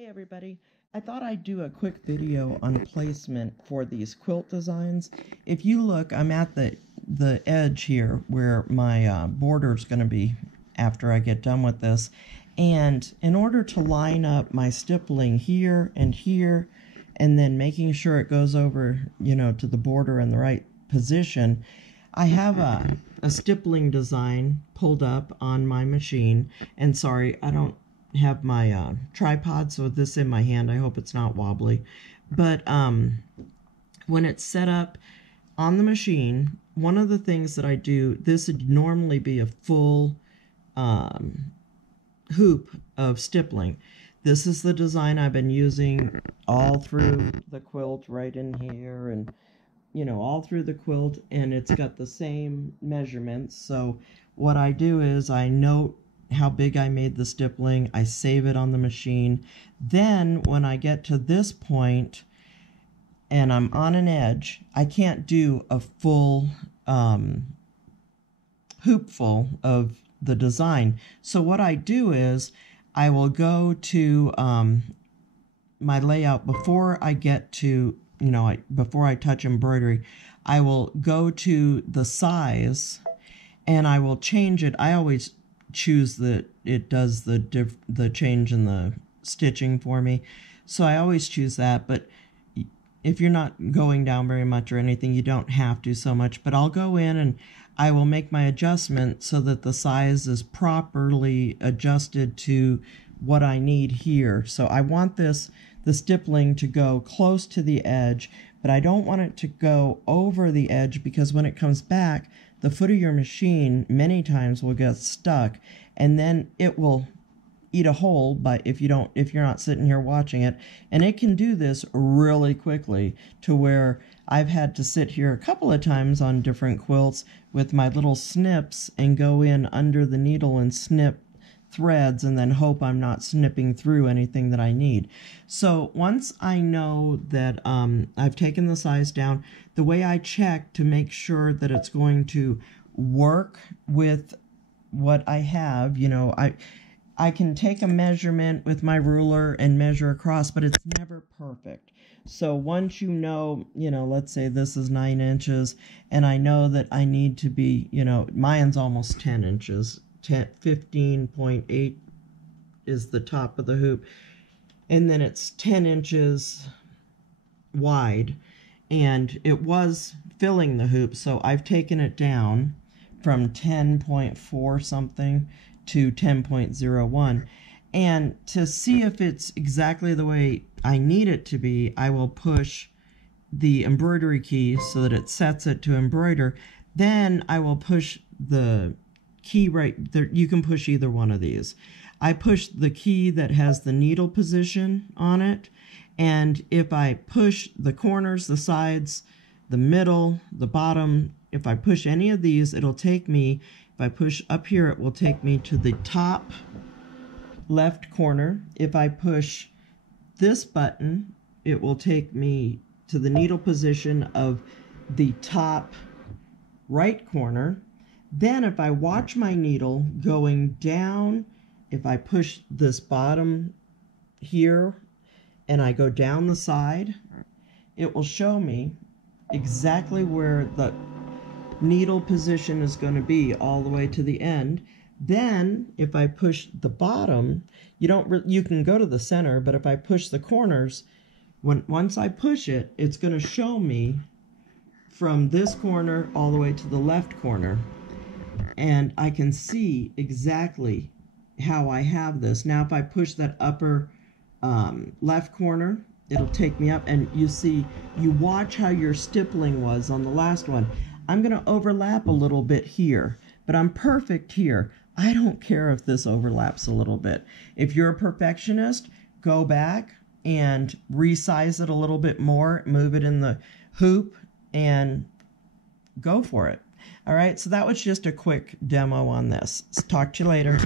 Hey everybody, I thought I'd do a quick video on placement for these quilt designs. If you look, I'm at the edge here where my border is going to be after I get done with this. And in order to line up my stippling here, and then making sure it goes over, to the border in the right position, I have a stippling design pulled up on my machine. And sorry, I don't have my tripod, so this in my hand, I hope it's not wobbly. But when it's set up on the machine, one of the things that I do, this would normally be a full hoop of stippling. This is the design I've been using all through the quilt, right in here, and all through the quilt, and it's got the same measurements. So what I do is I note how big I made the stippling, I save it on the machine. Then when I get to this point and I'm on an edge, I can't do a full hoop full of the design. So what I do is I will go to my layout before I get to, before I touch embroidery. I will go to the size and I will change it. I always choose that it does the change in the stitching for me, so I always choose that. But if you're not going down very much or anything, you don't have to so much. But I'll go in and I will make my adjustment so that the size is properly adjusted to what I need here. So I want the stippling to go close to the edge, but I don't want it to go over the edge, because when it comes back, the foot of your machine many times will get stuck, and then it will eat a hole if you're not sitting here watching it. And it can do this really quickly, to where I've had to sit here a couple of times on different quilts with my little snips and go in under the needle and snip threads, and then hope I'm not snipping through anything that I need. So once I know that I've taken the size down, the way I check to make sure that it's going to work with what I have, I can take a measurement with my ruler and measure across, but it's never perfect. So once let's say this is 9 inches, and I know that I need to be, mine's almost 10 inches. 15.8 is the top of the hoop, and then it's 10 inches wide, and it was filling the hoop, so I've taken it down from 10.4 something to 10.01. And to see if it's exactly the way I need it to be, I will push the embroidery key so that it sets it to embroider. Then I will push the key right there. You can push either one of these. I push the key that has the needle position on it, and if I push the corners, the sides, the middle, the bottom, if I push any of these, it'll take me, if I push up here, it will take me to the top left corner. If I push this button, it will take me to the needle position of the top right corner. Then if I watch my needle going down, if I push this bottom here and I go down the side, it will show me exactly where the needle position is going to be all the way to the end. Then if I push the bottom, you can go to the center, but if I push the corners, once I push it, it's going to show me from this corner all the way to the left corner. And I can see exactly how I have this. Now if I push that upper left corner, it'll take me up, and you watch how your stippling was on the last one. I'm going to overlap a little bit here, but I'm perfect here. I don't care if this overlaps a little bit. If you're a perfectionist, go back and resize it a little bit more, move it in the hoop, and go for it. All right, so that was just a quick demo on this. Talk to you later.